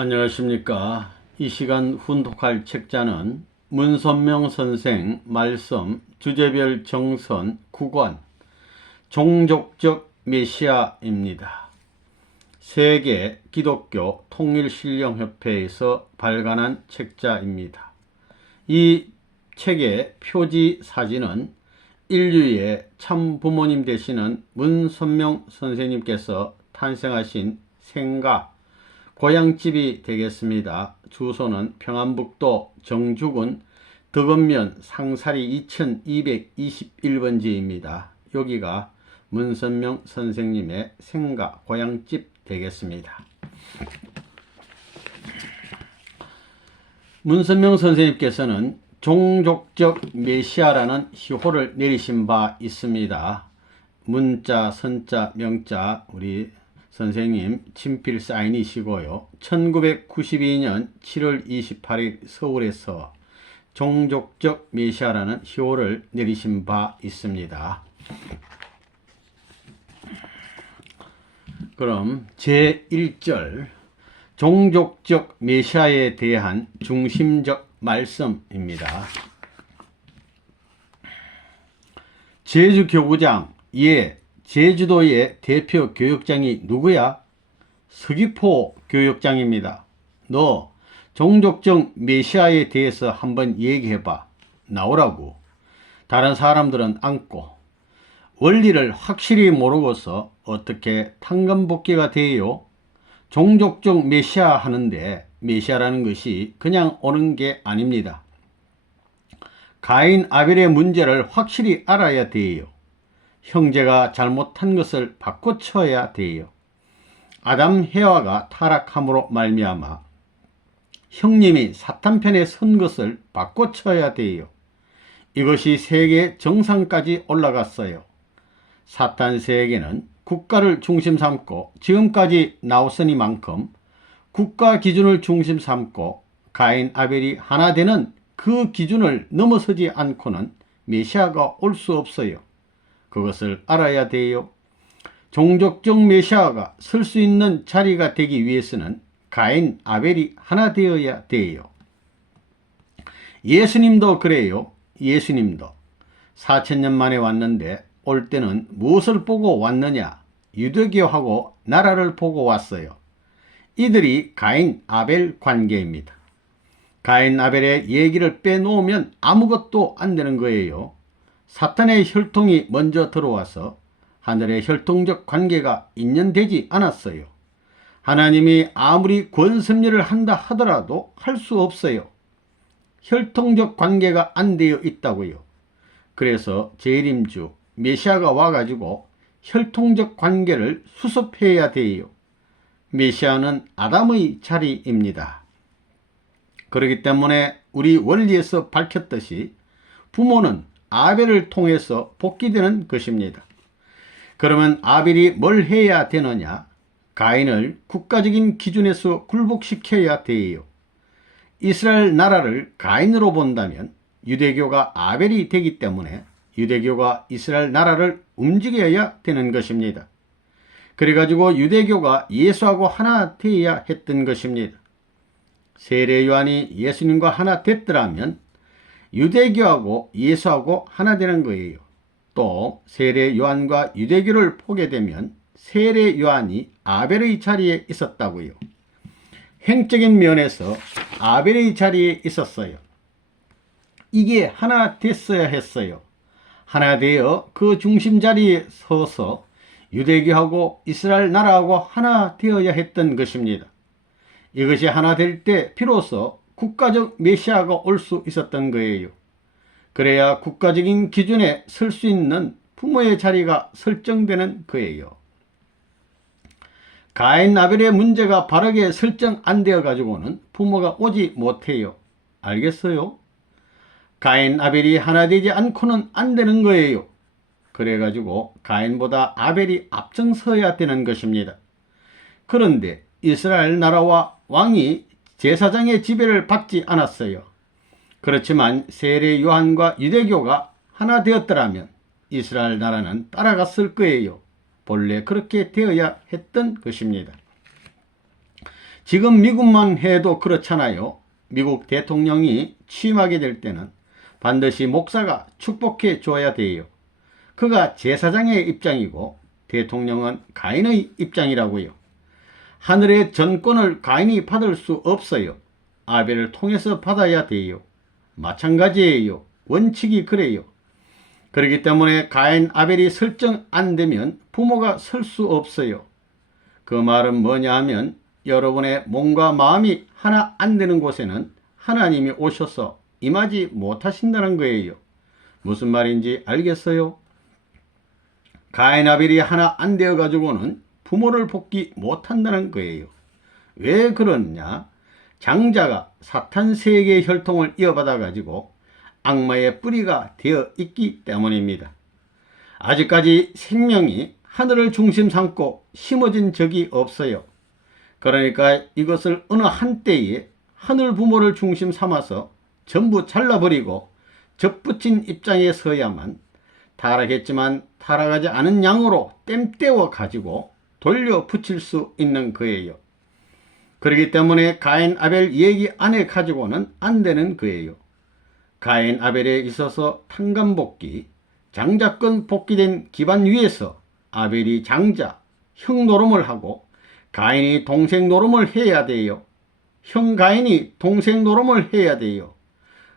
안녕하십니까. 이 시간 훈독할 책자는 문선명 선생 말씀 주제별 정선 9권 종족적 메시아입니다. 세계 기독교 통일신령협회에서 발간한 책자입니다. 이 책의 표지 사진은 인류의 참 부모님 되시는 문선명 선생님께서 탄생하신 생가 고향집이 되겠습니다. 주소는 평안북도 정주군 덕읍면 상사리 2221번지입니다. 여기가 문선명 선생님의 생가 고향집 되겠습니다. 문선명 선생님께서는 종족적 메시아라는 희호를 내리신 바 있습니다. 문자, 선자, 명자 우리 선생님 친필 사인이시고요. 1992년 7월 28일 서울에서 종족적 메시아라는 희호를 내리신 바 있습니다. 그럼 제1절 종족적 메시아에 대한 중심적 말씀입니다. 제주교구장 제주도의 대표 교육장이 누구야? 서귀포 교육장입니다. 너 종족적 메시아에 대해서 한번 얘기해봐. 나오라고. 다른 사람들은 안고. 원리를 확실히 모르고서 어떻게 탕감복귀가 돼요? 종족적 메시아 하는데 메시아라는 것이 그냥 오는 게 아닙니다. 가인 아벨의 문제를 확실히 알아야 돼요. 형제가 잘못한 것을 바꿔쳐야 돼요. 아담 해와가 타락함으로 말미암아 형님이 사탄 편에 선 것을 바꿔쳐야 돼요. 이것이 세계 정상까지 올라갔어요. 사탄 세계는 국가를 중심 삼고 지금까지 나왔으니만큼 국가 기준을 중심 삼고 가인 아벨이 하나 되는 그 기준을 넘어서지 않고는 메시아가 올 수 없어요. 그것을 알아야 돼요. 종족적 메시아가 설 수 있는 자리가 되기 위해서는 가인, 아벨이 하나 되어야 돼요. 예수님도 그래요. 예수님도 4000년 만에 왔는데 올 때는 무엇을 보고 왔느냐? 유대교하고 나라를 보고 왔어요. 이들이 가인, 아벨 관계입니다. 가인, 아벨의 얘기를 빼놓으면 아무것도 안 되는 거예요. 사탄의 혈통이 먼저 들어와서 하늘의 혈통적 관계가 인연되지 않았어요. 하나님이 아무리 권섭례를 한다 하더라도 할 수 없어요. 혈통적 관계가 안 되어 있다고요. 그래서 재림주 메시아가 와가지고 혈통적 관계를 수습해야 돼요. 메시아는 아담의 자리입니다. 그렇기 때문에 우리 원리에서 밝혔듯이 부모는 아벨을 통해서 복귀되는 것입니다. 그러면 아벨이 뭘 해야 되느냐? 가인을 국가적인 기준에서 굴복시켜야 돼요. 이스라엘 나라를 가인으로 본다면 유대교가 아벨이 되기 때문에 유대교가 이스라엘 나라를 움직여야 되는 것입니다. 그래가지고 유대교가 예수하고 하나 되어야 했던 것입니다. 세례 요한이 예수님과 하나 됐더라면 유대교하고 예수하고 하나 되는 거예요. 또 세례 요한과 유대교를 보게 되면 세례 요한이 아벨의 자리에 있었다고요. 행적인 면에서 아벨의 자리에 있었어요. 이게 하나 됐어야 했어요. 하나 되어 그 중심 자리에 서서 유대교하고 이스라엘 나라하고 하나 되어야 했던 것입니다. 이것이 하나 될 때 비로소 국가적 메시아가 올 수 있었던 거예요. 그래야 국가적인 기준에 설 수 있는 부모의 자리가 설정되는 거예요. 가인 아벨의 문제가 바르게 설정 안 되어 가지고는 부모가 오지 못해요. 알겠어요? 가인 아벨이 하나 되지 않고는 안 되는 거예요. 그래 가지고 가인보다 아벨이 앞장서야 되는 것입니다. 그런데 이스라엘 나라와 왕이 제사장의 지배를 받지 않았어요. 그렇지만 세례 요한과 유대교가 하나 되었더라면 이스라엘 나라는 따라갔을 거예요. 본래 그렇게 되어야 했던 것입니다. 지금 미국만 해도 그렇잖아요. 미국 대통령이 취임하게 될 때는 반드시 목사가 축복해 줘야 돼요. 그가 제사장의 입장이고 대통령은 가인의 입장이라고요. 하늘의 전권을 가인이 받을 수 없어요. 아벨을 통해서 받아야 돼요. 마찬가지예요. 원칙이 그래요. 그렇기 때문에 가인 아벨이 설정 안 되면 부모가 설 수 없어요. 그 말은 뭐냐 하면 여러분의 몸과 마음이 하나 안 되는 곳에는 하나님이 오셔서 임하지 못하신다는 거예요. 무슨 말인지 알겠어요? 가인 아벨이 하나 안 되어 가지고는 부모를 복귀 못한다는 거예요. 왜 그러냐? 장자가 사탄 세계의 혈통을 이어받아 가지고 악마의 뿌리가 되어 있기 때문입니다. 아직까지 생명이 하늘을 중심 삼고 심어진 적이 없어요. 그러니까 이것을 어느 한때에 하늘 부모를 중심 삼아서 전부 잘라버리고 접붙인 입장에 서야만 타락했지만 타락하지 않은 양으로 땜때워 가지고 돌려 붙일 수 있는 거예요. 그렇기 때문에 가인 아벨 얘기 안에 가지고는 안 되는 거예요. 가인 아벨에 있어서 탕감복귀, 장자권 복귀된 기반 위에서 아벨이 장자, 형 노름을 하고 가인이 동생 노름을 해야 돼요. 형 가인이 동생 노름을 해야 돼요.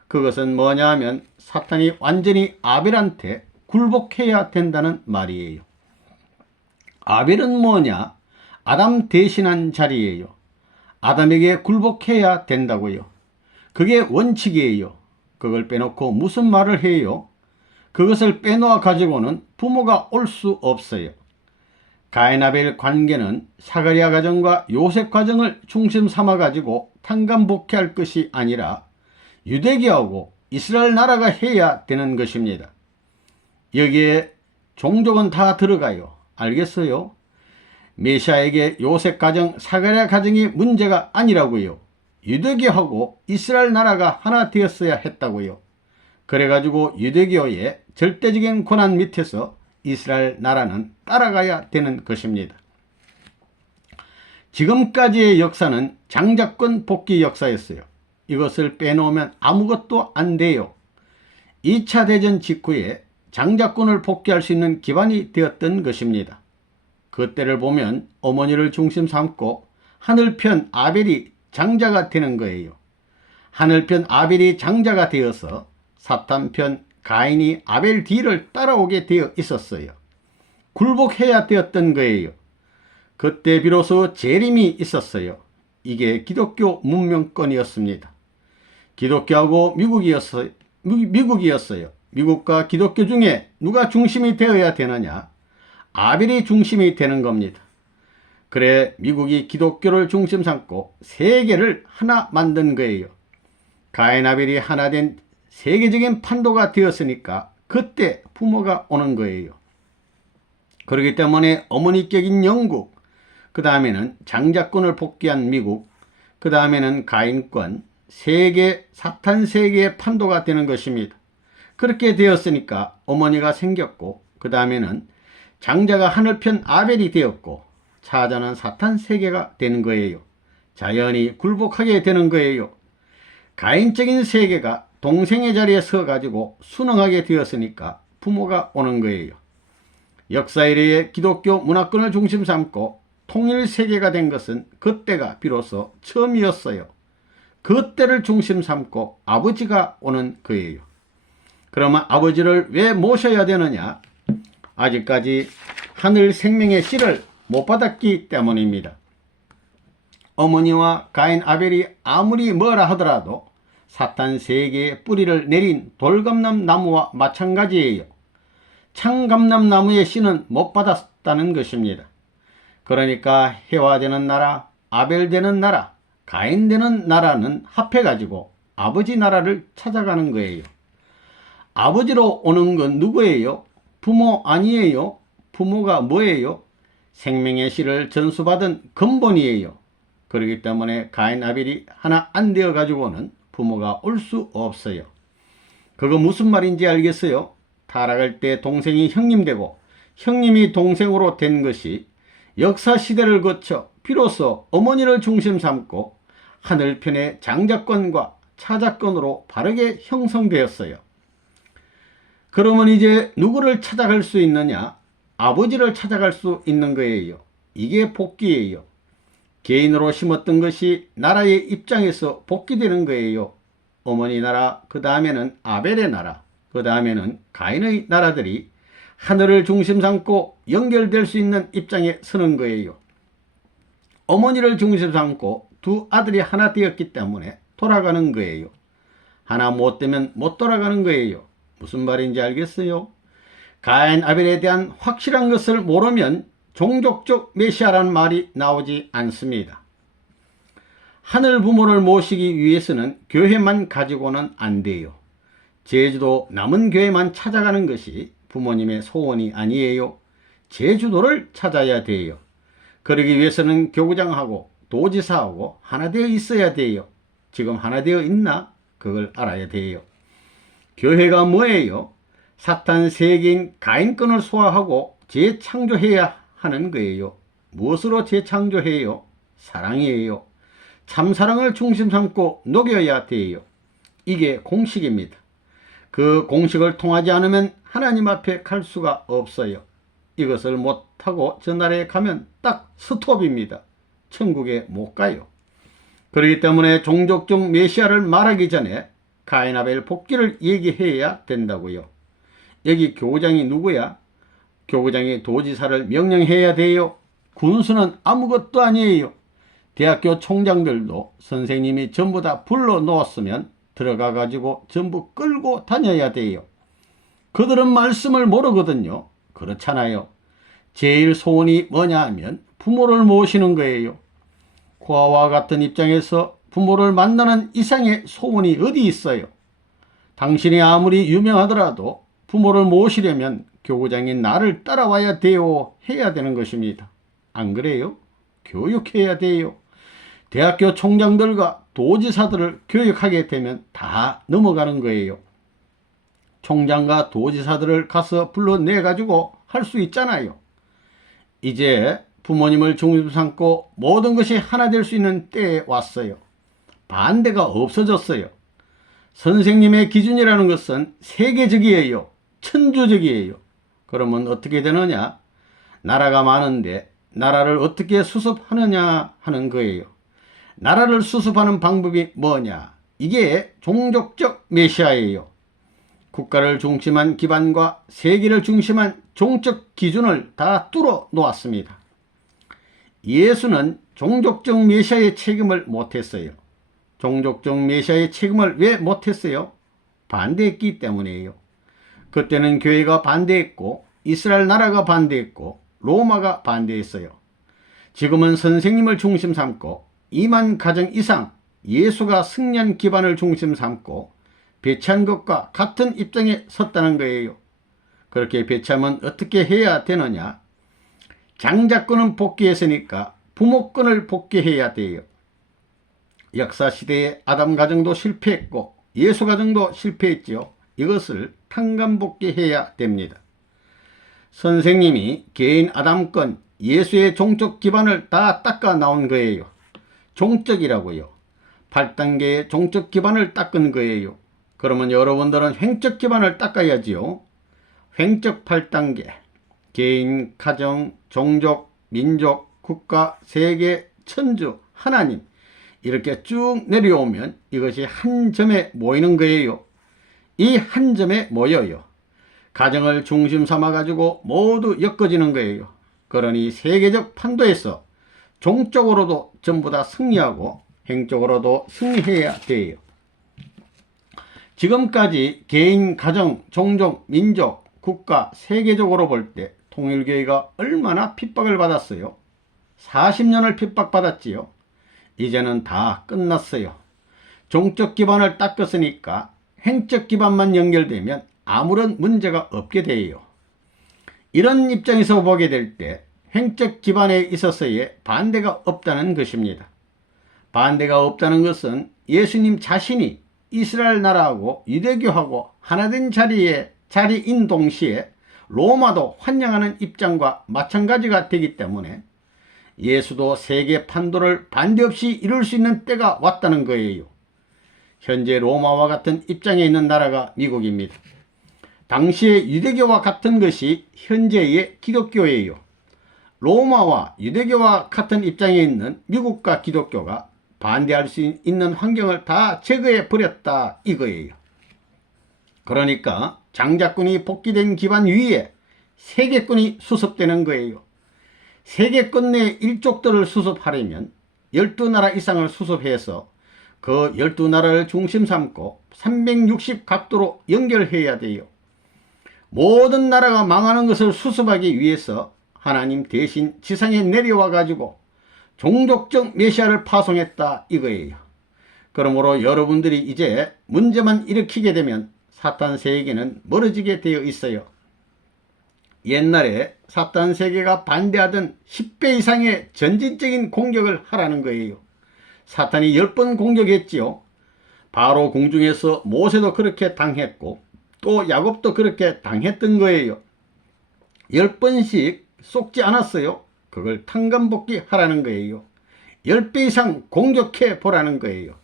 그것은 뭐냐 하면 사탄이 완전히 아벨한테 굴복해야 된다는 말이에요. 아벨은 뭐냐? 아담 대신한 자리예요. 아담에게 굴복해야 된다고요. 그게 원칙이에요. 그걸 빼놓고 무슨 말을 해요? 그것을 빼놓아 가지고는 부모가 올 수 없어요. 가인 아벨 관계는 사가랴 가정과 요셉 가정을 중심 삼아 가지고 탕감복귀할 것이 아니라 유대교하고 이스라엘 나라가 해야 되는 것입니다. 여기에 종족은 다 들어가요. 알겠어요? 메시아에게 요셉 가정, 사가랴 가정이 문제가 아니라고요. 유대교하고 이스라엘 나라가 하나 되었어야 했다고요. 그래가지고 유대교의 절대적인 권한 밑에서 이스라엘 나라는 따라가야 되는 것입니다. 지금까지의 역사는 장자권 복귀 역사였어요. 이것을 빼놓으면 아무것도 안 돼요. 2차 대전 직후에 장자권을 복귀할 수 있는 기반이 되었던 것입니다. 그때를 보면 어머니를 중심 삼고 하늘편 아벨이 장자가 되는 거예요. 하늘편 아벨이 장자가 되어서 사탄편 가인이 아벨 뒤를 따라오게 되어 있었어요. 굴복해야 되었던 거예요. 그때 비로소 재림이 있었어요. 이게 기독교 문명권이었습니다. 기독교하고 미국이었어요. 미국과 기독교 중에 누가 중심이 되어야 되느냐? 아벨이 중심이 되는 겁니다. 그래 미국이 기독교를 중심 삼고 세계를 하나 만든 거예요. 가인 아벨이 하나 된 세계적인 판도가 되었으니까 그때 부모가 오는 거예요. 그렇기 때문에 어머니격인 영국, 그 다음에는 장자권을 복귀한 미국, 그 다음에는 가인권, 세계, 사탄 세계의 판도가 되는 것입니다. 그렇게 되었으니까 어머니가 생겼고 그 다음에는 장자가 하늘편 아벨이 되었고 차자는 사탄 세계가 되는 거예요. 자연히 굴복하게 되는 거예요. 가인적인 세계가 동생의 자리에 서가지고 순응하게 되었으니까 부모가 오는 거예요. 역사 이래에 기독교 문화권을 중심 삼고 통일 세계가 된 것은 그때가 비로소 처음이었어요. 그때를 중심 삼고 아버지가 오는 거예요. 그러면 아버지를 왜 모셔야 되느냐? 아직까지 하늘 생명의 씨를 못 받았기 때문입니다. 어머니와 가인 아벨이 아무리 뭐라 하더라도 사탄 세계의 뿌리를 내린 돌감람 나무와 마찬가지예요. 창감람 나무의 씨는 못 받았다는 것입니다. 그러니까 해와 되는 나라, 아벨 되는 나라, 가인 되는 나라는 합해가지고 아버지 나라를 찾아가는 거예요. 아버지로 오는 건 누구예요? 부모 아니에요? 부모가 뭐예요? 생명의 씨를 전수받은 근본이에요. 그렇기 때문에 가인 아벨이 하나 안 되어 가지고는 부모가 올 수 없어요. 그거 무슨 말인지 알겠어요? 타락할 때 동생이 형님 되고 형님이 동생으로 된 것이 역사 시대를 거쳐 비로소 어머니를 중심 삼고 하늘편의 장자권과 차자권으로 바르게 형성되었어요. 그러면 이제 누구를 찾아갈 수 있느냐? 아버지를 찾아갈 수 있는 거예요. 이게 복귀예요. 개인으로 심었던 것이 나라의 입장에서 복귀되는 거예요. 어머니 나라, 그 다음에는 아벨의 나라, 그 다음에는 가인의 나라들이 하늘을 중심 삼고 연결될 수 있는 입장에 서는 거예요. 어머니를 중심 삼고 두 아들이 하나 되었기 때문에 돌아가는 거예요. 하나 못 되면 못 돌아가는 거예요. 무슨 말인지 알겠어요? 가인 아벨에 대한 확실한 것을 모르면 종족적 메시아라는 말이 나오지 않습니다. 하늘 부모를 모시기 위해서는 교회만 가지고는 안 돼요. 제주도 남은 교회만 찾아가는 것이 부모님의 소원이 아니에요. 제주도를 찾아야 돼요. 그러기 위해서는 교구장하고 도지사하고 하나 되어 있어야 돼요. 지금 하나 되어 있나? 그걸 알아야 돼요. 교회가 뭐예요? 사탄 세계인 가인권을 소화하고 재창조해야 하는 거예요. 무엇으로 재창조해요? 사랑이에요. 참사랑을 중심 삼고 녹여야 돼요. 이게 공식입니다. 그 공식을 통하지 않으면 하나님 앞에 갈 수가 없어요. 이것을 못하고 저 나라에 가면 딱 스톱입니다. 천국에 못 가요. 그렇기 때문에 종족적 메시아를 말하기 전에 가인 아벨 복귀를 얘기해야 된다고요. 여기 교구장이 누구야? 교구장이 도지사를 명령해야 돼요. 군수는 아무것도 아니에요. 대학교 총장들도 선생님이 전부 다 불러놓았으면 들어가 가지고 전부 끌고 다녀야 돼요. 그들은 말씀을 모르거든요. 그렇잖아요. 제일 소원이 뭐냐 하면 부모를 모시는 거예요. 고아와 같은 입장에서 부모를 만나는 이상의 소원이 어디 있어요? 당신이 아무리 유명하더라도 부모를 모시려면 교구장인 나를 따라와야 돼요. 해야 되는 것입니다. 안 그래요? 교육해야 돼요. 대학교 총장들과 도지사들을 교육하게 되면 다 넘어가는 거예요. 총장과 도지사들을 가서 불러내가지고 할 수 있잖아요. 이제 부모님을 중심 삼고 모든 것이 하나 될 수 있는 때에 왔어요. 반대가 없어졌어요. 선생님의 기준이라는 것은 세계적이에요. 천주적이에요. 그러면 어떻게 되느냐? 나라가 많은데 나라를 어떻게 수습하느냐 하는 거예요. 나라를 수습하는 방법이 뭐냐? 이게 종족적 메시아예요. 국가를 중심한 기반과 세계를 중심한 종적 기준을 다 뚫어 놓았습니다. 예수는 종족적 메시아의 책임을 못했어요. 종족적 메시아의 책임을 왜 못했어요? 반대했기 때문이에요. 그때는 교회가 반대했고 이스라엘 나라가 반대했고 로마가 반대했어요. 지금은 선생님을 중심 삼고 2만 가정 이상 예수가 승리한 기반을 중심 삼고 배치한 것과 같은 입장에 섰다는 거예요. 그렇게 배치하면 어떻게 해야 되느냐? 장자권은 복귀했으니까 부모권을 복귀해야 돼요. 역사시대에 아담 가정도 실패했고 예수 가정도 실패했지요. 이것을 탕감복귀해야 됩니다. 선생님이 개인 아담권, 예수의 종적 기반을 다 닦아 나온 거예요. 종적이라고요. 8단계의 종적 기반을 닦은 거예요. 그러면 여러분들은 횡적 기반을 닦아야지요. 횡적 8단계, 개인, 가정, 종족, 민족, 국가, 세계, 천주, 하나님 이렇게 쭉 내려오면 이것이 한 점에 모이는 거예요. 이 한 점에 모여요. 가정을 중심 삼아 가지고 모두 엮어지는 거예요. 그러니 세계적 판도에서 종적으로도 전부 다 승리하고 행적으로도 승리해야 돼요. 지금까지 개인, 가정, 종족, 민족, 국가, 세계적으로 볼 때 통일교회가 얼마나 핍박을 받았어요? 40년을 핍박받았지요. 이제는 다 끝났어요. 종적 기반을 닦았으니까 행적 기반만 연결되면 아무런 문제가 없게 돼요. 이런 입장에서 보게 될 때 행적 기반에 있어서의 반대가 없다는 것입니다. 반대가 없다는 것은 예수님 자신이 이스라엘 나라하고 유대교하고 하나된 자리인 동시에 로마도 환영하는 입장과 마찬가지가 되기 때문에 예수도 세계 판도를 반대없이 이룰 수 있는 때가 왔다는 거예요. 현재 로마와 같은 입장에 있는 나라가 미국입니다. 당시의 유대교와 같은 것이 현재의 기독교예요. 로마와 유대교와 같은 입장에 있는 미국과 기독교가 반대할 수 있는 환경을 다 제거해 버렸다 이거예요. 그러니까 장자권이 복귀된 기반 위에 세계권이 수습되는 거예요. 세계권 내 일족들을 수습하려면 12나라 이상을 수습해서 그 12나라를 중심 삼고 360각도로 연결해야 돼요. 모든 나라가 망하는 것을 수습하기 위해서 하나님 대신 지상에 내려와 가지고 종족적 메시아를 파송했다 이거예요. 그러므로 여러분들이 이제 문제만 일으키게 되면 사탄 세계는 멀어지게 되어 있어요. 옛날에 사탄 세계가 반대하던 10배 이상의 전진적인 공격을 하라는 거예요. 사탄이 10번 공격했지요. 바로 공중에서 모세도 그렇게 당했고 또 야곱도 그렇게 당했던 거예요. 10번씩 속지 않았어요. 그걸 탕감복귀 하라는 거예요. 10배 이상 공격해 보라는 거예요.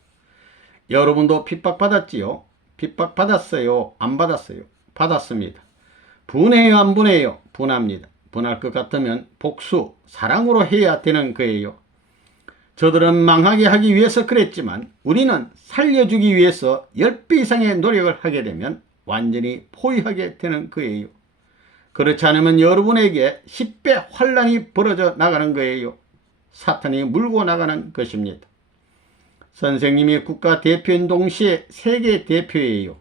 여러분도 핍박받았지요? 핍박받았어요? 안 받았어요? 받았습니다. 분해요? 안 분해요? 분합니다. 분할 것 같으면 복수, 사랑으로 해야 되는 거예요. 저들은 망하게 하기 위해서 그랬지만 우리는 살려주기 위해서 10배 이상의 노력을 하게 되면 완전히 포위하게 되는 거예요. 그렇지 않으면 여러분에게 10배 환란이 벌어져 나가는 거예요. 사탄이 물고 나가는 것입니다. 선생님이 국가대표인 동시에 세계 대표예요.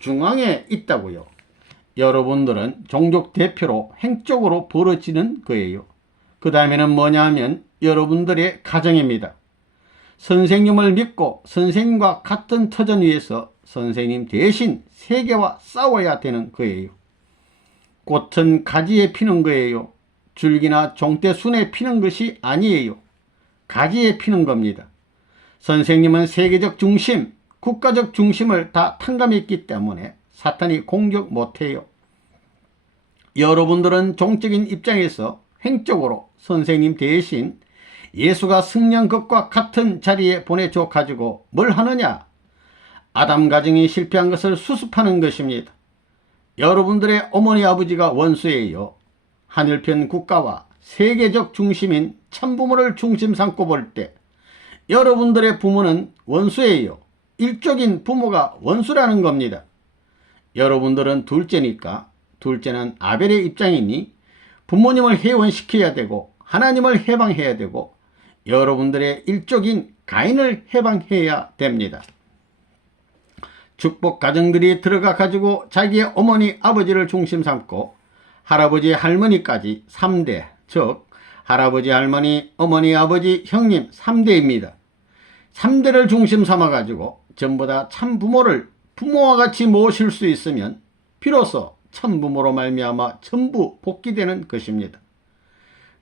중앙에 있다고요. 여러분들은 종족 대표로 행적으로 벌어지는 거예요. 그 다음에는 뭐냐 하면 여러분들의 가정입니다. 선생님을 믿고 선생님과 같은 터전 위에서 선생님 대신 세계와 싸워야 되는 거예요. 꽃은 가지에 피는 거예요. 줄기나 종대순에 피는 것이 아니에요. 가지에 피는 겁니다. 선생님은 세계적 중심, 국가적 중심을 다 탕감했기 때문에 사탄이 공격 못해요. 여러분들은 종적인 입장에서 횡적으로 선생님 대신 예수가 승리한 것과 같은 자리에 보내줘 가지고 뭘 하느냐? 아담 가정이 실패한 것을 수습하는 것입니다. 여러분들의 어머니 아버지가 원수예요. 하늘편 국가와 세계적 중심인 참부모를 중심 삼고 볼 때 여러분들의 부모는 원수예요. 일적인 부모가 원수라는 겁니다. 여러분들은 둘째니까 둘째는 아벨의 입장이니 부모님을 해원시켜야 되고 하나님을 해방해야 되고 여러분들의 일족인 가인을 해방해야 됩니다. 축복 가정들이 들어가 가지고 자기의 어머니 아버지를 중심 삼고 할아버지 할머니까지 3대 즉 할아버지 할머니 어머니 아버지 형님 3대입니다. 3대를 중심 삼아 가지고 전부 다 참부모를 부모와 같이 모실 수 있으면 비로소 참부모로 말미암아 전부 복귀되는 것입니다.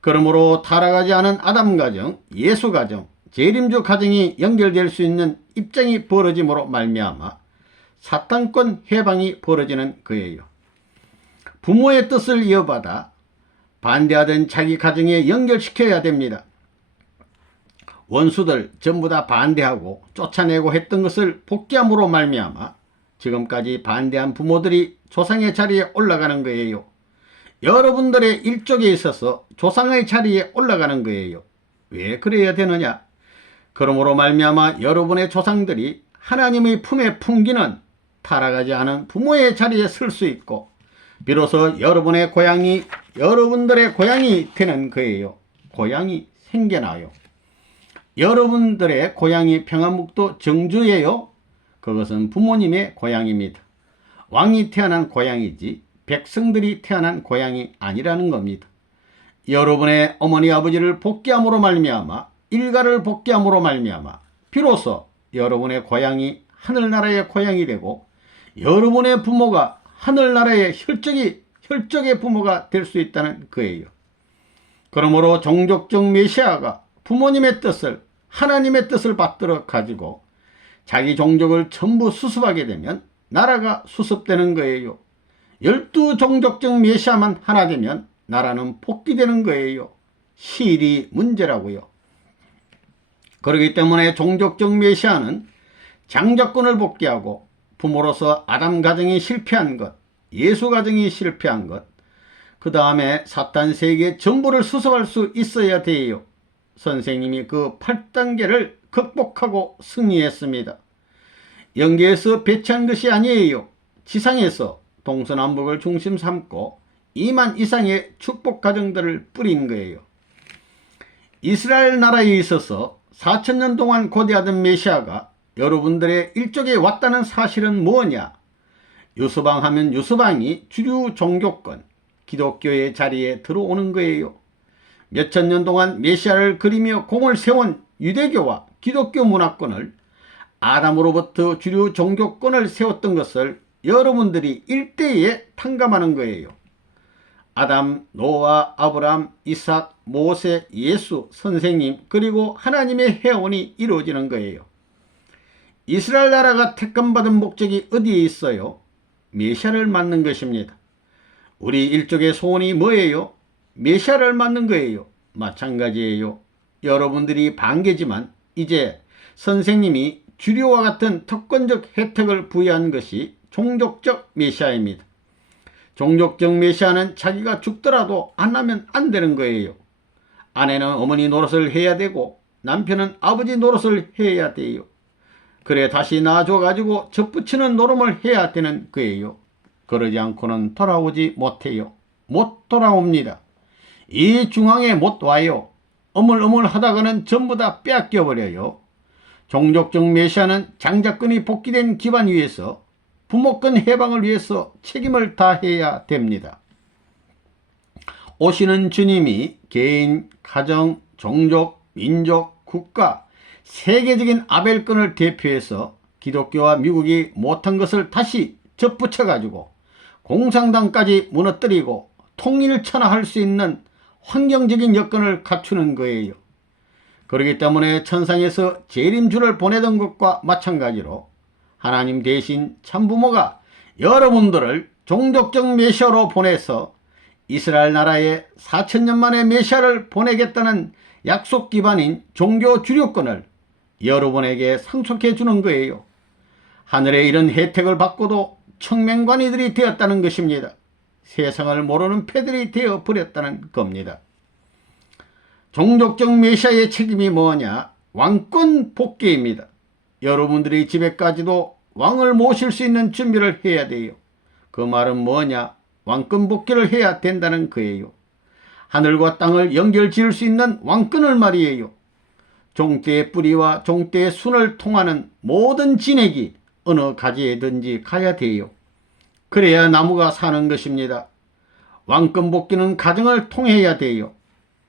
그러므로 타락하지 않은 아담 가정, 예수 가정, 재림주 가정이 연결될 수 있는 입장이 벌어짐으로 말미암아 사탄권 해방이 벌어지는 거예요. 부모의 뜻을 이어받아 반대하던 자기 가정에 연결시켜야 됩니다. 원수들 전부 다 반대하고 쫓아내고 했던 것을 복귀함으로 말미암아 지금까지 반대한 부모들이 조상의 자리에 올라가는 거예요. 여러분들의 일족에 있어서 조상의 자리에 올라가는 거예요. 왜 그래야 되느냐? 그러므로 말미암아 여러분의 조상들이 하나님의 품에 풍기는 타락하지 않은 부모의 자리에 설 수 있고 비로소 여러분의 고향이 여러분들의 고향이 되는 거예요. 고향이 생겨나요. 여러분들의 고향이 평안북도 정주예요. 그것은 부모님의 고향입니다. 왕이 태어난 고향이지 백성들이 태어난 고향이 아니라는 겁니다. 여러분의 어머니 아버지를 복귀함으로 말미암아 일가를 복귀함으로 말미암아 비로소 여러분의 고향이 하늘나라의 고향이 되고 여러분의 부모가 하늘나라의 혈족의 부모가 될 수 있다는 거예요. 그러므로 종족적 메시아가 부모님의 뜻을 하나님의 뜻을 받들어 가지고 자기 종족을 전부 수습하게 되면 나라가 수습되는 거예요. 12종족적 메시아만 하나 되면 나라는 복귀되는 거예요. 시일이 문제라고요. 그렇기 때문에 종족적 메시아는 장자권을 복귀하고 부모로서 아담 가정이 실패한 것, 예수 가정이 실패한 것, 그 다음에 사탄 세계 전부를 수습할 수 있어야 돼요. 선생님이 그 8단계를 극복하고 승리했습니다. 영계에서 배치한 것이 아니에요. 지상에서 동서남북을 중심 삼고 2만 이상의 축복 가정들을 뿌린 거예요. 이스라엘 나라에 있어서 4,000년 동안 고대하던 메시아가 여러분들의 일족에 왔다는 사실은 뭐냐? 유서방하면 유서방이 주류 종교권, 기독교의 자리에 들어오는 거예요. 몇천 년 동안 메시아를 그리며 공을 세운 유대교와 기독교 문화권을 아담으로부터 주류 종교권을 세웠던 것을 여러분들이 일대에 탕감하는 거예요. 아담, 노아, 아브람, 이삭, 모세, 예수, 선생님, 그리고 하나님의 해원이 이루어지는 거예요. 이스라엘 나라가 택감받은 목적이 어디에 있어요? 메시아를 맞는 것입니다. 우리 일족의 소원이 뭐예요? 메시아를 맞는 거예요. 마찬가지예요. 여러분들이 반개지만 이제 선생님이 주류와 같은 특권적 혜택을 부여한 것이 종족적 메시아입니다. 종족적 메시아는 자기가 죽더라도 안 하면 안 되는 거예요. 아내는 어머니 노릇을 해야 되고 남편은 아버지 노릇을 해야 돼요. 그래 다시 낳아줘가지고 젖붙이는 노름을 해야 되는 거예요. 그러지 않고는 돌아오지 못해요. 못 돌아옵니다. 이 중앙에 못 와요. 어물어물 하다가는 전부 다 빼앗겨버려요. 종족적 메시아는 장자권이 복귀된 기반 위에서 부모권 해방을 위해서 책임을 다해야 됩니다. 오시는 주님이 개인, 가정, 종족, 민족, 국가, 세계적인 아벨권을 대표해서 기독교와 미국이 못한 것을 다시 접붙여가지고 공산당까지 무너뜨리고 통일천하할 수 있는 환경적인 여건을 갖추는 거예요. 그렇기 때문에 천상에서 재림주를 보내던 것과 마찬가지로 하나님 대신 참부모가 여러분들을 종족적 메시아로 보내서 이스라엘 나라에 4,000년 만에 메시아를 보내겠다는 약속 기반인 종교 주류권을 여러분에게 상속해 주는 거예요. 하늘의 이런 혜택을 받고도 청맹관이들이 되었다는 것입니다. 세상을 모르는 패들이 되어 버렸다는 겁니다. 종족적 메시아의 책임이 뭐냐? 왕권 복귀입니다. 여러분들의 집에까지도 왕을 모실 수 있는 준비를 해야 돼요. 그 말은 뭐냐? 왕권 복귀를 해야 된다는 거예요. 하늘과 땅을 연결 지을 수 있는 왕권을 말이에요. 종대의 뿌리와 종대의 순을 통하는 모든 진액이 어느 가지에든지 가야 돼요. 그래야 나무가 사는 것입니다. 왕권 복귀는 가정을 통해야 돼요.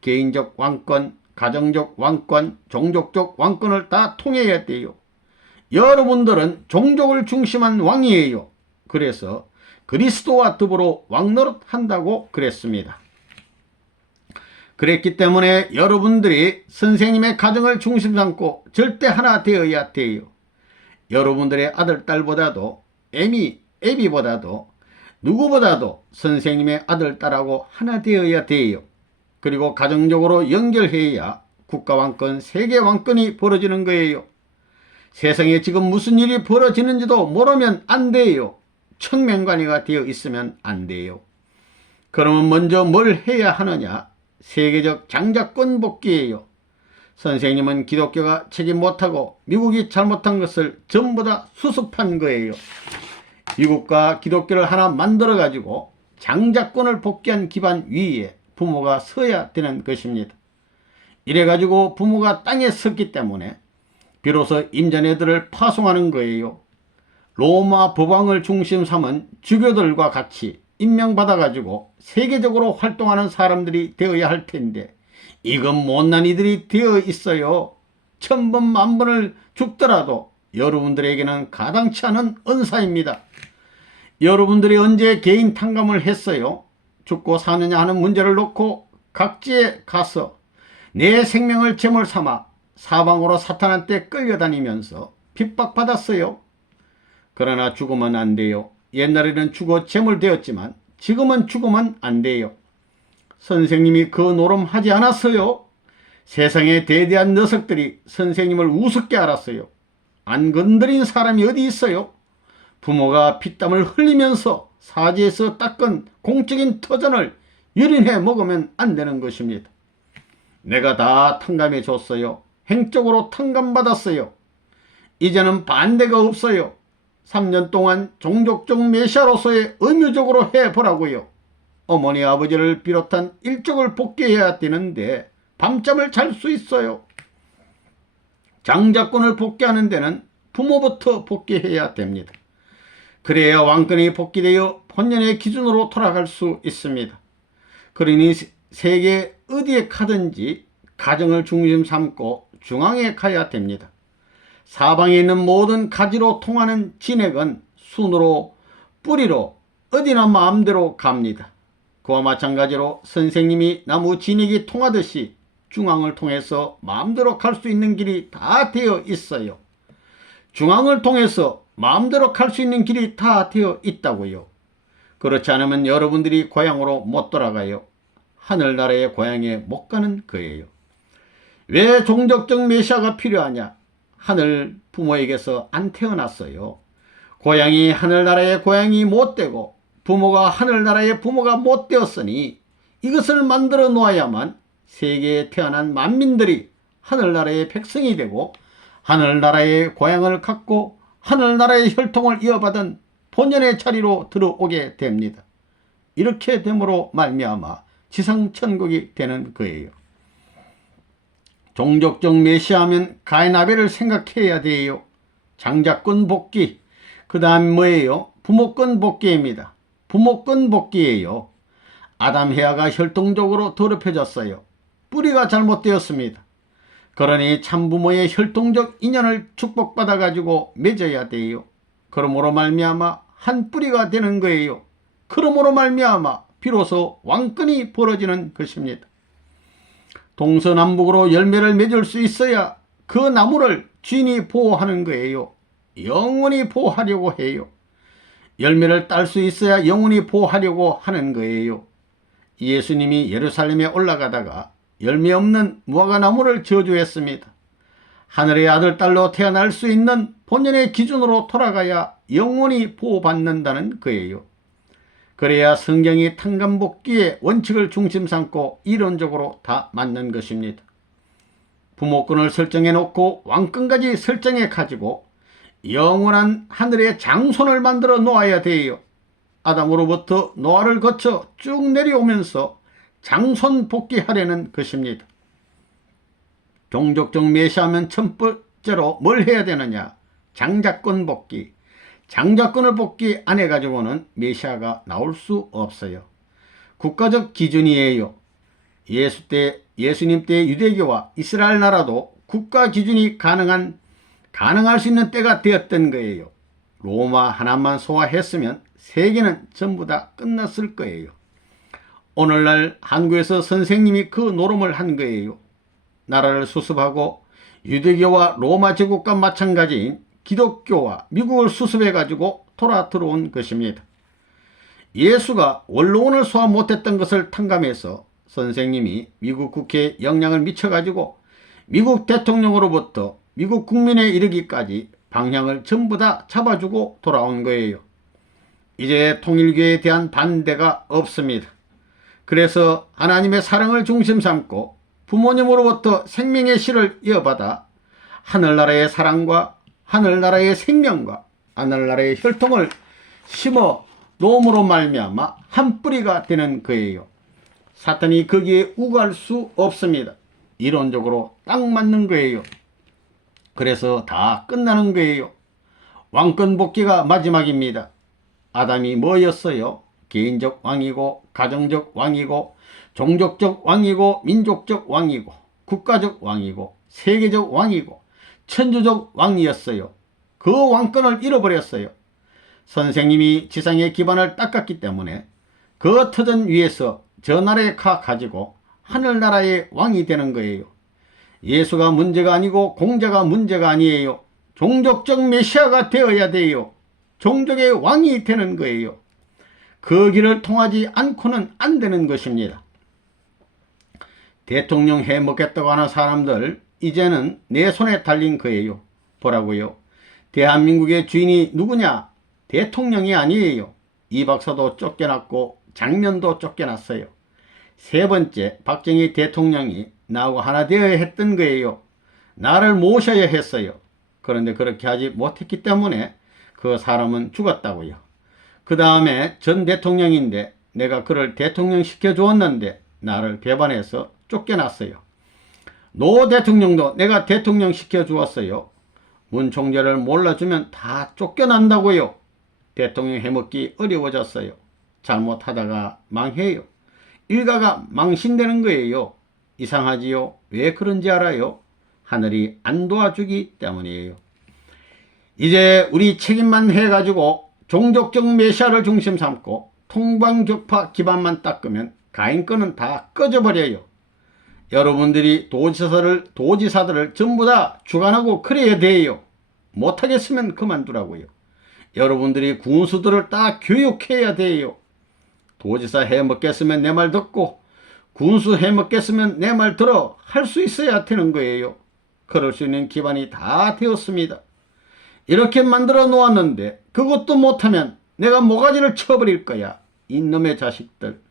개인적 왕권, 가정적 왕권, 종족적 왕권을 다 통해야 돼요. 여러분들은 종족을 중심한 왕이에요. 그래서 그리스도와 더불어 왕노릇 한다고 그랬습니다. 그랬기 때문에 여러분들이 선생님의 가정을 중심 삼고 절대 하나 되어야 돼요. 여러분들의 아들, 딸보다도 애비보다도 누구보다도 선생님의 아들, 딸하고 하나 되어야 돼요. 그리고 가정적으로 연결해야 국가왕권, 세계왕권이 벌어지는 거예요. 세상에 지금 무슨 일이 벌어지는지도 모르면 안 돼요. 청맹관이가 되어 있으면 안 돼요. 그러면 먼저 뭘 해야 하느냐? 세계적 장자권 복귀예요. 선생님은 기독교가 책임 못하고 미국이 잘못한 것을 전부 다 수습한 거예요. 미국과 기독교를 하나 만들어 가지고 장자권을 복귀한 기반 위에 부모가 서야 되는 것입니다. 이래 가지고 부모가 땅에 섰기 때문에 비로소 임자네들을 파송하는 거예요. 로마 법왕을 중심 삼은 주교들과 같이 임명받아 가지고 세계적으로 활동하는 사람들이 되어야 할 텐데 이건 못난 이들이 되어 있어요. 천번 만번을 죽더라도 여러분들에게는 가당치 않은 은사입니다. 여러분들이 언제 개인 탕감을 했어요? 죽고 사느냐 하는 문제를 놓고 각지에 가서 내 생명을 제물 삼아 사방으로 사탄한테 끌려다니면서 핍박받았어요. 그러나 죽으면 안 돼요. 옛날에는 죽어 제물 되었지만 지금은 죽으면 안 돼요. 선생님이 그 노름하지 않았어요? 세상의 대대한 녀석들이 선생님을 우습게 알았어요. 안 건드린 사람이 어디 있어요? 부모가 피땀을 흘리면서 사지에서 닦은 공적인 터전을 유린해 먹으면 안 되는 것입니다. 내가 다 탕감해 줬어요. 행적으로 탕감받았어요. 이제는 반대가 없어요. 3년 동안 종족적 메시아로서의 의무적으로 해보라고요. 어머니 아버지를 비롯한 일족을 복귀해야 되는데 밤잠을 잘 수 있어요. 장자권을 복귀하는 데는 부모부터 복귀해야 됩니다. 그래야 왕권이 복귀되어 본연의 기준으로 돌아갈 수 있습니다. 그러니 세계 어디에 가든지 가정을 중심 삼고 중앙에 가야 됩니다. 사방에 있는 모든 가지로 통하는 진액은 순으로 뿌리로 어디나 마음대로 갑니다. 그와 마찬가지로 선생님이 나무 진액이 통하듯이 중앙을 통해서 마음대로 갈 수 있는 길이 다 되어 있어요. 중앙을 통해서 마음대로 갈 수 있는 길이 다 되어 있다고요. 그렇지 않으면 여러분들이 고향으로 못 돌아가요. 하늘나라의 고향에 못 가는 거예요. 왜 종족적 메시아가 필요하냐? 하늘 부모에게서 안 태어났어요. 고향이 하늘나라의 고향이 못 되고 부모가 하늘나라의 부모가 못 되었으니 이것을 만들어 놓아야만 세계에 태어난 만민들이 하늘나라의 백성이 되고 하늘나라의 고향을 갖고 하늘나라의 혈통을 이어받은 본연의 자리로 들어오게 됩니다. 이렇게 됨으로 말미암아 지상천국이 되는 거예요. 종족적 메시아하면 가인 아벨을 생각해야 돼요. 장자권 복귀, 그 다음 뭐예요? 부모권 복귀입니다. 부모권 복귀예요. 아담 헤아가 혈통적으로 더럽혀졌어요. 뿌리가 잘못되었습니다. 그러니 참부모의 혈통적 인연을 축복받아 가지고 맺어야 돼요. 그러므로 말미암아 한 뿌리가 되는 거예요. 그러므로 말미암아 비로소 왕권이 벌어지는 것입니다. 동서남북으로 열매를 맺을 수 있어야 그 나무를 주인이 보호하는 거예요. 영원히 보호하려고 해요. 열매를 딸 수 있어야 영원히 보호하려고 하는 거예요. 예수님이 예루살렘에 올라가다가 열매 없는 무화과나무를 저주했습니다. 하늘의 아들 딸로 태어날 수 있는 본연의 기준으로 돌아가야 영원히 보호받는다는 거예요. 그래야 성경이 탕감복귀의 원칙을 중심 삼고 이론적으로 다 맞는 것입니다. 부모권을 설정해 놓고 왕권까지 설정해 가지고 영원한 하늘의 장손을 만들어 놓아야 돼요. 아담으로부터 노아를 거쳐 쭉 내려오면서 장손 복귀하려는 것입니다. 종족적 메시아하면 첫 번째로 뭘 해야 되느냐? 장자권 복귀. 장자권을 복귀 안 해가지고는 메시아가 나올 수 없어요. 국가적 기준이에요. 예수님 때 유대교와 이스라엘 나라도 국가 기준이 가능할 수 있는 때가 되었던 거예요. 로마 하나만 소화했으면 세계는 전부 다 끝났을 거예요. 오늘날 한국에서 선생님이 그 노름을 한 거예요. 나라를 수습하고 유대교와 로마 제국과 마찬가지인 기독교와 미국을 수습해가지고 돌아 들어온 것입니다. 예수가 원로원을 소화 못했던 것을 탕감해서 선생님이 미국 국회에 영향을 미쳐가지고 미국 대통령으로부터 미국 국민에 이르기까지 방향을 전부 다 잡아주고 돌아온 거예요. 이제 통일교에 대한 반대가 없습니다. 그래서 하나님의 사랑을 중심 삼고 부모님으로부터 생명의 씨를 이어받아 하늘나라의 사랑과 하늘나라의 생명과 하늘나라의 혈통을 심어 놓음으로 말미암아 한 뿌리가 되는 거예요. 사탄이 거기에 우갈 수 없습니다. 이론적으로 딱 맞는 거예요. 그래서 다 끝나는 거예요. 왕권 복귀가 마지막입니다. 아담이 뭐였어요? 개인적 왕이고 가정적 왕이고 종족적 왕이고 민족적 왕이고 국가적 왕이고 세계적 왕이고 천주적 왕이었어요. 그 왕권을 잃어버렸어요. 선생님이 지상의 기반을 닦았기 때문에 그 터전 위에서 저 나라에 가지고 하늘나라의 왕이 되는 거예요. 예수가 문제가 아니고 공자가 문제가 아니에요. 종족적 메시아가 되어야 돼요. 종족의 왕이 되는 거예요. 그 길을 통하지 않고는 안 되는 것입니다. 대통령 해먹겠다고 하는 사람들 이제는 내 손에 달린 거예요. 보라고요. 대한민국의 주인이 누구냐? 대통령이 아니에요. 이 박사도 쫓겨났고 장면도 쫓겨났어요. 세 번째, 박정희 대통령이 나하고 하나 되어야 했던 거예요. 나를 모셔야 했어요. 그런데 그렇게 하지 못했기 때문에 그 사람은 죽었다고요. 그 다음에 전 대통령인데 내가 그를 대통령 시켜주었는데 나를 배반해서 쫓겨났어요. 노 대통령도 내가 대통령 시켜주었어요. 문 총재를 몰라주면 다 쫓겨난다고요. 대통령 해먹기 어려워졌어요. 잘못하다가 망해요. 일가가 망신되는 거예요. 이상하지요? 왜 그런지 알아요? 하늘이 안 도와주기 때문이에요. 이제 우리 책임만 해가지고 종족적 메시아를 중심 삼고 통방격파 기반만 닦으면 가인권은 다 꺼져버려요. 여러분들이 도지사들을 전부 다 주관하고 그래야 돼요. 못하겠으면 그만두라고요. 여러분들이 군수들을 다 교육해야 돼요. 도지사 해먹겠으면 내 말 듣고 군수 해먹겠으면 내 말 들어 할 수 있어야 되는 거예요. 그럴 수 있는 기반이 다 되었습니다. 이렇게 만들어 놓았는데 그것도 못하면 내가 모가지를 쳐버릴 거야. 이놈의 자식들.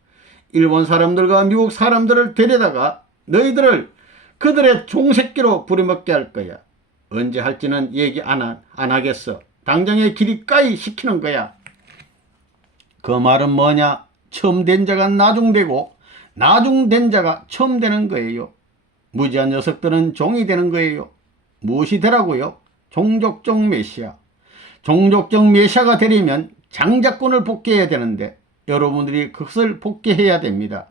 일본 사람들과 미국 사람들을 데려다가 너희들을 그들의 종새끼로 부려먹게 할 거야. 언제 할지는 얘기 안 하겠어. 당장에 기리까이 시키는 거야. 그 말은 뭐냐? 처음 된 자가 나중되고 나중된 자가 처음 되는 거예요. 무지한 녀석들은 종이 되는 거예요. 무엇이 되라고요? 종족적 메시아. 종족적 메시아가 되려면 장자권을 복귀해야 되는데 여러분들이 그것을 복귀해야 됩니다.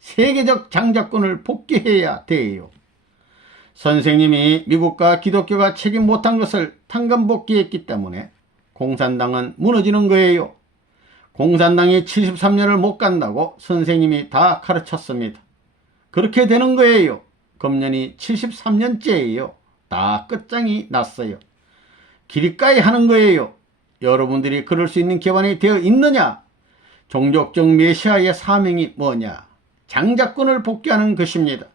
세계적 장자권을 복귀해야 돼요. 선생님이 미국과 기독교가 책임 못한 것을 탕감복귀했기 때문에 공산당은 무너지는 거예요. 공산당이 73년을 못 간다고 선생님이 다 가르쳤습니다. 그렇게 되는 거예요. 금년이 73년째예요. 다 끝장이 났어요. 기리까이 하는 거예요. 여러분들이 그럴 수 있는 기반이 되어 있느냐? 종족적 메시아의 사명이 뭐냐? 장자권을 복귀하는 것입니다.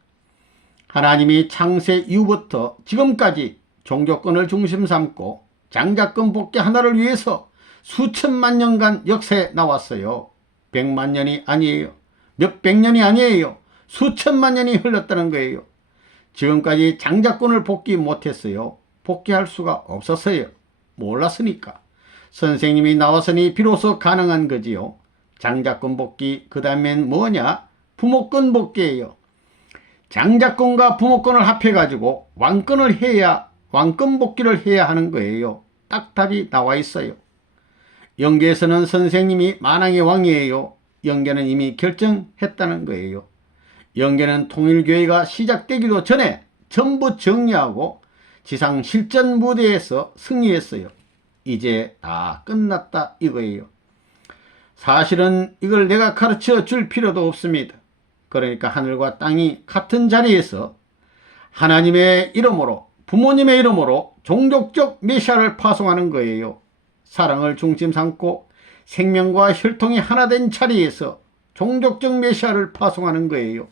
하나님이 창세 이후부터 지금까지 종교권을 중심 삼고 장자권 복귀 하나를 위해서 수천만 년간 역사에 나왔어요. 100만 년이 아니에요. 몇백 년이 아니에요. 수천만 년이 흘렀다는 거예요. 지금까지 장자권을 복귀 못했어요. 복귀할 수가 없었어요. 몰랐으니까. 선생님이 나왔으니 비로소 가능한 거지요. 장자권 복귀, 그 다음엔 뭐냐? 부모권 복귀예요. 장자권과 부모권을 합해가지고 왕권을 해야, 왕권 복귀를 해야 하는 거예요. 딱 답이 나와 있어요. 영계에서는 선생님이 만왕의 왕이에요. 영계는 이미 결정했다는 거예요. 영계는 통일교회가 시작되기도 전에 전부 정리하고 지상 실전 무대에서 승리했어요. 이제 다 끝났다 이거예요. 사실은 이걸 내가 가르쳐 줄 필요도 없습니다. 그러니까 하늘과 땅이 같은 자리에서 하나님의 이름으로, 부모님의 이름으로 종족적 메시아를 파송하는 거예요. 사랑을 중심 삼고 생명과 혈통이 하나 된 자리에서 종족적 메시아를 파송하는 거예요.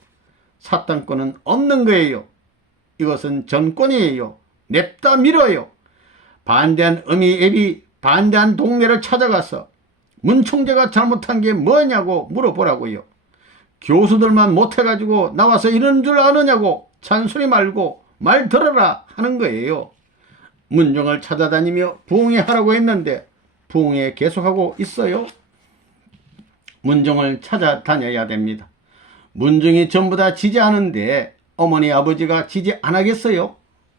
사탄권은 없는 거예요. 이것은 전권이에요. 냅다 밀어요. 반대한 어미 애비, 반대한 동네를 찾아가서 문 총재가 잘못한 게 뭐냐고 물어보라고요. 교수들만 못해가지고 나와서 이런 줄 아느냐고 잔소리 말고 말 들어라 하는 거예요. 문종을 찾아다니며 부흥회하라고 했는데 부흥회 계속하고 있어요. 문종을 찾아다녀야 됩니다. 문종이 전부 다 지지하는데 어머니 아버지가 지지 안 하겠어요?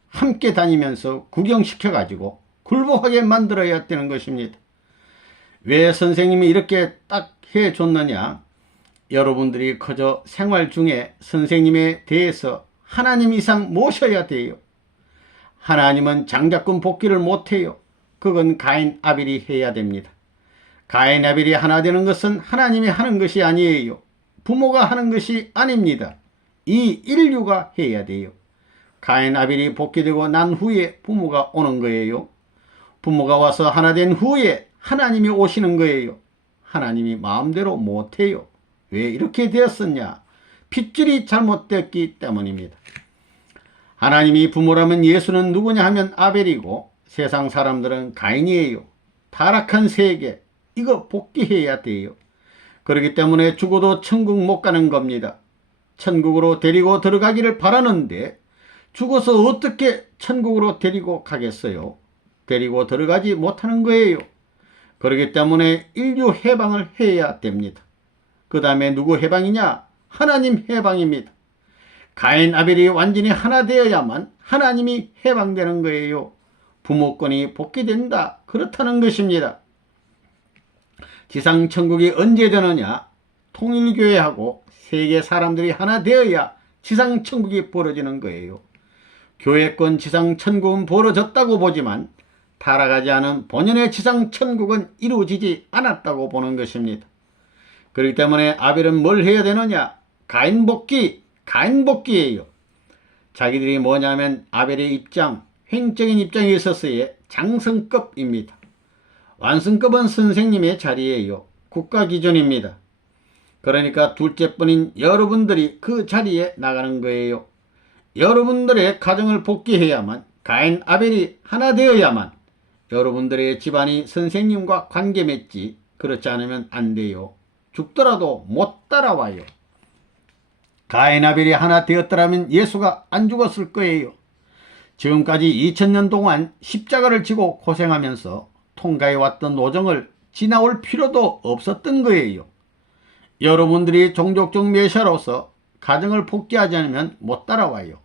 함께 다니면서 구경시켜가지고 굴복하게 만들어야 되는 것입니다. 왜 선생님이 이렇게 딱 해줬느냐? 여러분들이 그저 생활 중에 선생님에 대해서 하나님 이상 모셔야 돼요. 하나님은 장자권 복귀를 못해요. 그건 가인 아벨이 해야 됩니다. 가인 아벨이 하나 되는 것은 하나님이 하는 것이 아니에요. 부모가 하는 것이 아닙니다. 이 인류가 해야 돼요. 가인 아벨이 복귀되고 난 후에 부모가 오는 거예요. 부모가 와서 하나 된 후에 하나님이 오시는 거예요. 하나님이 마음대로 못해요. 왜 이렇게 되었었냐? 핏줄이 잘못되었기 때문입니다. 하나님이 부모라면 예수는 누구냐 하면 아벨이고 세상 사람들은 가인이에요. 타락한 세계, 이거 복귀해야 돼요. 그렇기 때문에 죽어도 천국 못 가는 겁니다. 천국으로 데리고 들어가기를 바라는데 죽어서 어떻게 천국으로 데리고 가겠어요? 데리고 들어가지 못하는 거예요. 그렇기 때문에 인류 해방을 해야 됩니다. 그 다음에 누구 해방이냐? 하나님 해방입니다. 가인 아벨이 완전히 하나 되어야만 하나님이 해방되는 거예요. 부모권이 복귀된다. 그렇다는 것입니다. 지상 천국이 언제 되느냐? 통일교회하고 세계 사람들이 하나 되어야 지상 천국이 벌어지는 거예요. 교회권 지상 천국은 벌어졌다고 보지만 타락하지 않은 본연의 지상 천국은 이루어지지 않았다고 보는 것입니다. 그렇기 때문에 아벨은 뭘 해야 되느냐? 가인 복귀예요. 자기들이 뭐냐면 아벨의 입장, 횡적인 입장에 있어서의 장성급입니다. 완성급은 선생님의 자리예요. 국가 기준입니다. 그러니까 둘째뿐인 여러분들이 그 자리에 나가는 거예요. 여러분들의 가정을 복귀해야만, 가인 아벨이 하나 되어야만 여러분들의 집안이 선생님과 관계 맺지, 그렇지 않으면 안 돼요. 죽더라도 못 따라와요. 가인 아벨이 하나 되었더라면 예수가 안 죽었을 거예요. 지금까지 2000년 동안 십자가를 지고 고생하면서 통과해왔던 노정을 지나올 필요도 없었던 거예요. 여러분들이 종족적 메시아로서 가정을 복귀하지 않으면 못 따라와요.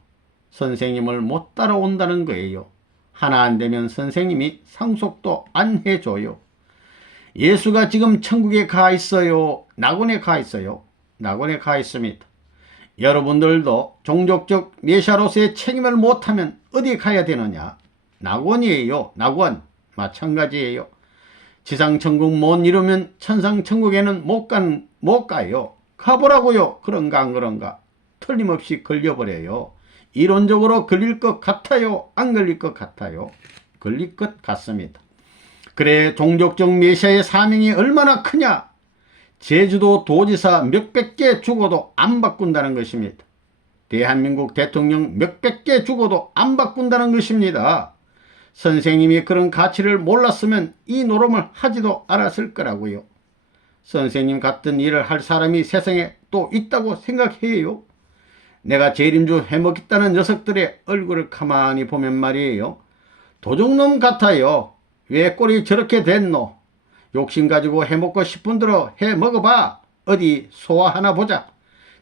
선생님을 못 따라온다는 거예요. 하나 안 되면 선생님이 상속도 안 해줘요. 예수가 지금 천국에 가 있어요? 낙원에 가 있어요? 낙원에 가 있습니다. 여러분들도 종족적 메시아로서의 책임을 못하면 어디 가야 되느냐? 낙원이에요. 낙원. 마찬가지예요. 지상천국 못 이루면 천상천국에는 못 가요. 가보라고요. 그런가 안 그런가? 틀림없이 걸려버려요. 이론적으로 걸릴 것 같아요? 안 걸릴 것 같아요? 걸릴 것 같습니다. 그래, 종족적 메시아의 사명이 얼마나 크냐? 제주도 도지사 몇백 개 죽어도 안 바꾼다는 것입니다. 대한민국 대통령 몇백 개 죽어도 안 바꾼다는 것입니다. 선생님이 그런 가치를 몰랐으면 이 노름을 하지도 않았을 거라고요. 선생님 같은 일을 할 사람이 세상에 또 있다고 생각해요. 내가 재림주 해먹겠다는 녀석들의 얼굴을 가만히 보면 말이에요. 도둑놈 같아요. 왜 꼴이 저렇게 됐노? 욕심 가지고 해먹고 싶은 대로 해먹어봐. 어디 소화하나 보자.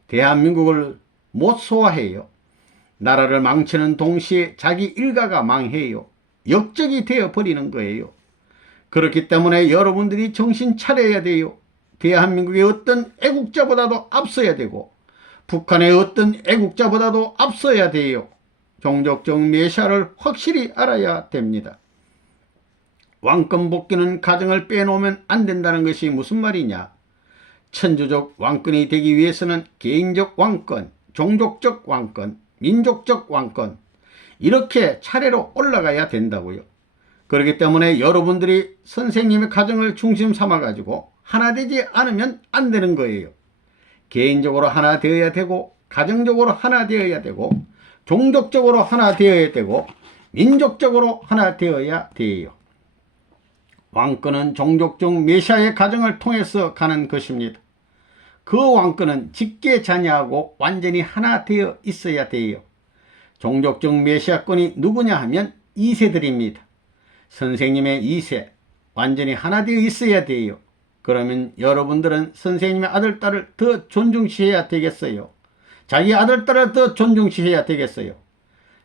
대한민국을 못 소화해요. 나라를 망치는 동시에 자기 일가가 망해요. 역적이 되어버리는 거예요. 그렇기 때문에 여러분들이 정신 차려야 돼요. 대한민국의 어떤 애국자보다도 앞서야 되고 북한의 어떤 애국자보다도 앞서야 돼요. 종족적 메시아를 확실히 알아야 됩니다. 왕권 복귀는 가정을 빼놓으면 안 된다는 것이 무슨 말이냐? 천주적 왕권이 되기 위해서는 개인적 왕권, 종족적 왕권, 민족적 왕권 이렇게 차례로 올라가야 된다고요. 그렇기 때문에 여러분들이 선생님의 가정을 중심 삼아 가지고 하나 되지 않으면 안 되는 거예요. 개인적으로 하나 되어야 되고 가정적으로 하나 되어야 되고 종족적으로 하나 되어야 되고 민족적으로 하나 되어야 돼요. 왕권은 종족적 메시아의 가정을 통해서 가는 것입니다. 그 왕권은 직계자녀하고 완전히 하나 되어 있어야 돼요. 종족적 메시아권이 누구냐 하면 2세들입니다. 선생님의 2세 완전히 하나 되어 있어야 돼요. 그러면 여러분들은 선생님의 아들, 딸을 더 존중시해야 되겠어요. 자기 아들, 딸을 더 존중시해야 되겠어요.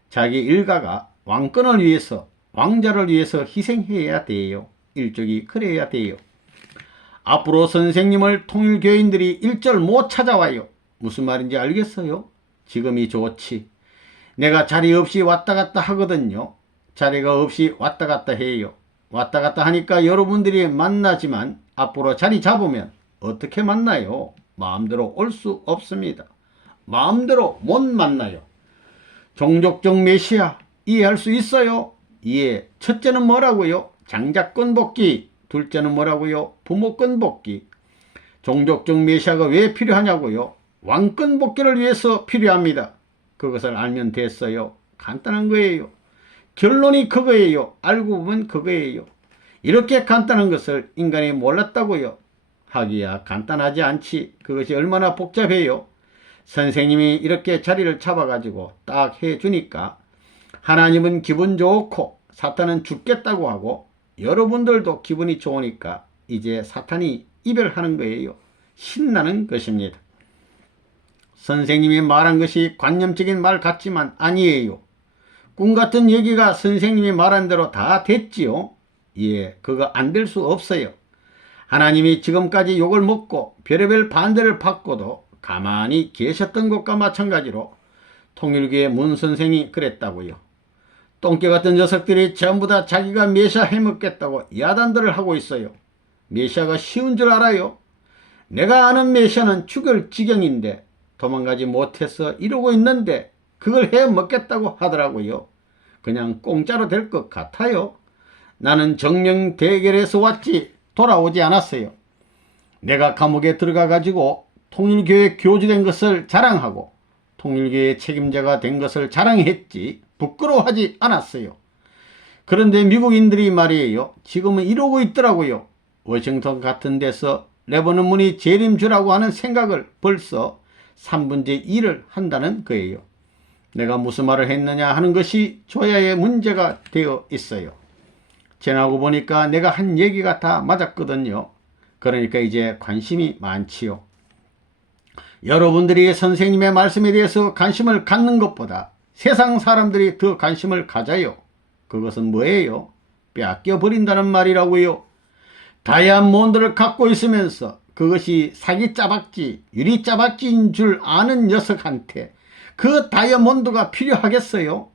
자기 일가가 왕권을 위해서, 왕자를 위해서 희생해야 돼요. 일족이 그래야 돼요. 앞으로 선생님을 통일교인들이 일절 못 찾아와요. 무슨 말인지 알겠어요? 지금이 좋지. 내가 자리 없이 왔다 갔다 하거든요. 자리가 없이 왔다 갔다 해요. 왔다 갔다 하니까 여러분들이 만나지만 앞으로 자리 잡으면 어떻게 만나요? 마음대로 올 수 없습니다. 마음대로 못 만나요. 종족적 메시아 이해할 수 있어요? 이해. 첫째는 뭐라고요? 장자권 복귀. 둘째는 뭐라고요? 부모권 복귀. 종족적 메시아가 왜 필요하냐고요? 왕권 복귀를 위해서 필요합니다. 그것을 알면 됐어요. 간단한 거예요. 결론이 그거예요. 알고 보면 그거예요. 이렇게 간단한 것을 인간이 몰랐다고요. 하기야 간단하지 않지. 그것이 얼마나 복잡해요. 선생님이 이렇게 자리를 잡아가지고 딱 해주니까 하나님은 기분 좋고 사탄은 죽겠다고 하고 여러분들도 기분이 좋으니까 이제 사탄이 이별하는 거예요. 신나는 것입니다. 선생님이 말한 것이 관념적인 말 같지만 아니에요. 꿈같은 얘기가 선생님이 말한 대로 다 됐지요. 예, 그거 안 될 수 없어요. 하나님이 지금까지 욕을 먹고 별의별 반대를 받고도 가만히 계셨던 것과 마찬가지로 통일교의 문 선생이 그랬다고요. 똥개 같은 녀석들이 전부 다 자기가 메시아 해먹겠다고 야단들을 하고 있어요. 메시아가 쉬운 줄 알아요? 내가 아는 메시아는 죽을 지경인데 도망가지 못해서 이러고 있는데 그걸 해먹겠다고 하더라고요. 그냥 공짜로 될 것 같아요. 나는 정령 대결에서 왔지 돌아오지 않았어요. 내가 감옥에 들어가가지고 통일교회 교주된 것을 자랑하고 통일교회 책임자가 된 것을 자랑했지 부끄러워하지 않았어요. 그런데 미국인들이 말이에요. 지금은 이러고 있더라고요. 워싱턴 같은 데서 레버넌 문이 재림주라고 하는 생각을 벌써 3분의 1을 한다는 거예요. 내가 무슨 말을 했느냐 하는 것이 조야의 문제가 되어 있어요. 지나고 보니까 내가 한 얘기가 다 맞았거든요. 그러니까 이제 관심이 많지요. 여러분들이 선생님의 말씀에 대해서 관심을 갖는 것보다 세상 사람들이 더 관심을 가져요. 그것은 뭐예요? 뺏겨버린다는 말이라고요. 다이아몬드를 갖고 있으면서 그것이 사기 짜박지, 유리 짜박지인 줄 아는 녀석한테 그 다이아몬드가 필요하겠어요?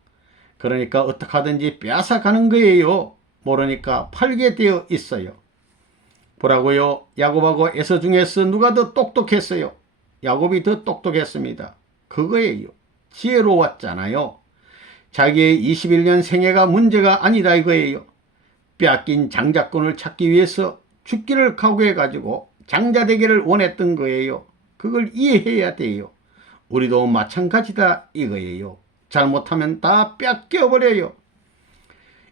그러니까 어떻게 하든지 빼앗아가는 거예요. 모르니까 팔게 되어 있어요. 보라고요. 야곱하고 에서 중에서 누가 더 똑똑했어요? 야곱이 더 똑똑했습니다. 그거예요. 지혜로웠잖아요. 자기의 21년 생애가 문제가 아니다 이거예요. 빼앗긴 장자권을 찾기 위해서 죽기를 각오해가지고 장자되기를 원했던 거예요. 그걸 이해해야 돼요. 우리도 마찬가지다 이거예요. 잘못하면 다 뺏겨버려요.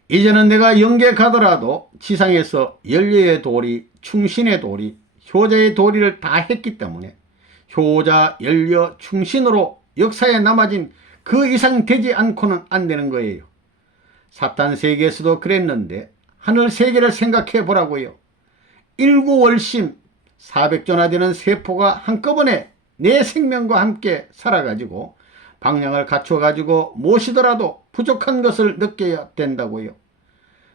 이제는 내가 영계 가더라도 지상에서 연료의 도리, 충신의 도리, 효자의 도리를 다 했기 때문에 효자, 연료, 충신으로 역사에 남아진 그 이상 되지 않고는 안 되는 거예요. 사탄 세계에서도 그랬는데 하늘 세계를 생각해 보라고요. 일구월심 400조나 되는 세포가 한꺼번에 내 생명과 함께 살아가지고 방향을 갖춰가지고 무엇이더라도 부족한 것을 느껴야 된다고요.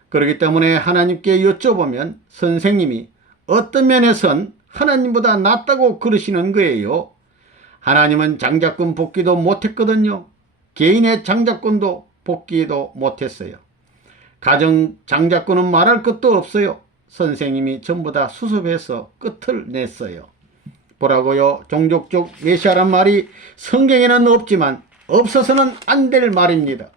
그렇기 때문에 하나님께 여쭤보면 선생님이 어떤 면에선 하나님보다 낫다고 그러시는 거예요. 하나님은 장자권 복귀도 못했거든요. 개인의 장자권도 복귀도 못했어요. 가정 장자권은 말할 것도 없어요. 선생님이 전부 다 수습해서 끝을 냈어요. 보라고요. 종족적 메시아란 말이 성경에는 없지만 없어서는 안 될 말입니다.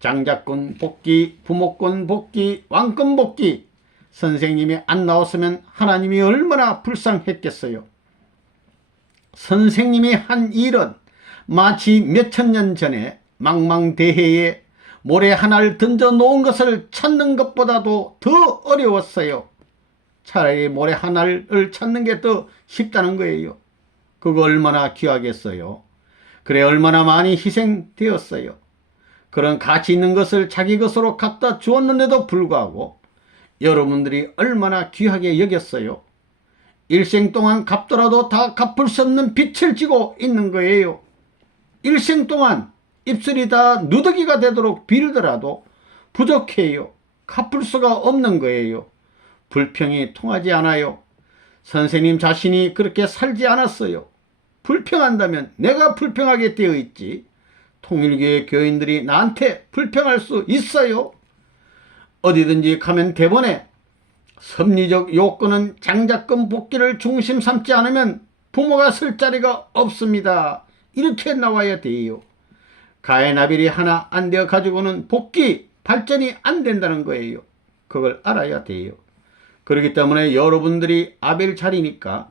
장자권 복귀, 부모권 복귀, 왕권 복귀. 선생님이 안 나왔으면 하나님이 얼마나 불쌍했겠어요. 선생님이 한 일은 마치 몇천 년 전에 망망대해에 모래 하나를 던져 놓은 것을 찾는 것보다도 더 어려웠어요. 차라리 모래 하나를 찾는 게 더 쉽다는 거예요. 그거 얼마나 귀하겠어요. 그래 얼마나 많이 희생되었어요. 그런 가치 있는 것을 자기 것으로 갖다 주었는데도 불구하고 여러분들이 얼마나 귀하게 여겼어요. 일생 동안 갚더라도 다 갚을 수 없는 빚을 지고 있는 거예요. 일생 동안 입술이 다 누더기가 되도록 빌더라도 부족해요. 갚을 수가 없는 거예요. 불평이 통하지 않아요. 선생님 자신이 그렇게 살지 않았어요. 불평한다면 내가 불평하게 되어 있지. 통일교회 교인들이 나한테 불평할 수 있어요? 어디든지 가면 대번에 섭리적 요건은 장자권 복귀를 중심 삼지 않으면 부모가 쓸 자리가 없습니다. 이렇게 나와야 돼요. 가인 아벨이 하나 안 되어 가지고는 복귀 발전이 안 된다는 거예요. 그걸 알아야 돼요. 그렇기 때문에 여러분들이 아벨 자리니까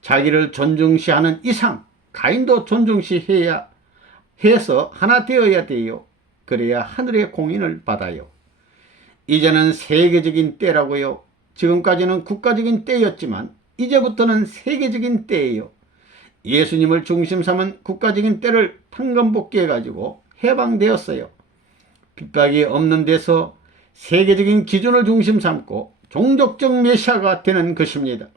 자기를 존중시하는 이상 가인도 존중시해야 해서 하나 되어야 돼요. 그래야 하늘의 공인을 받아요. 이제는 세계적인 때라고요. 지금까지는 국가적인 때였지만 이제부터는 세계적인 때예요. 예수님을 중심 삼은 국가적인 때를 판건복귀해가지고 해방되었어요. 핍박이 없는 데서 세계적인 기준을 중심 삼고 종족적 메시아가 되는 것입니다.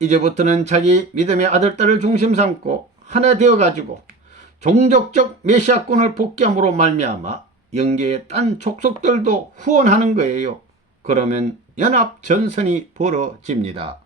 이제부터는 자기 믿음의 아들, 딸을 중심 삼고 하나 되어가지고 종족적 메시아권을 복귀함으로 말미암아 영계의 딴 족속들도 후원하는 거예요. 그러면 연합전선이 벌어집니다.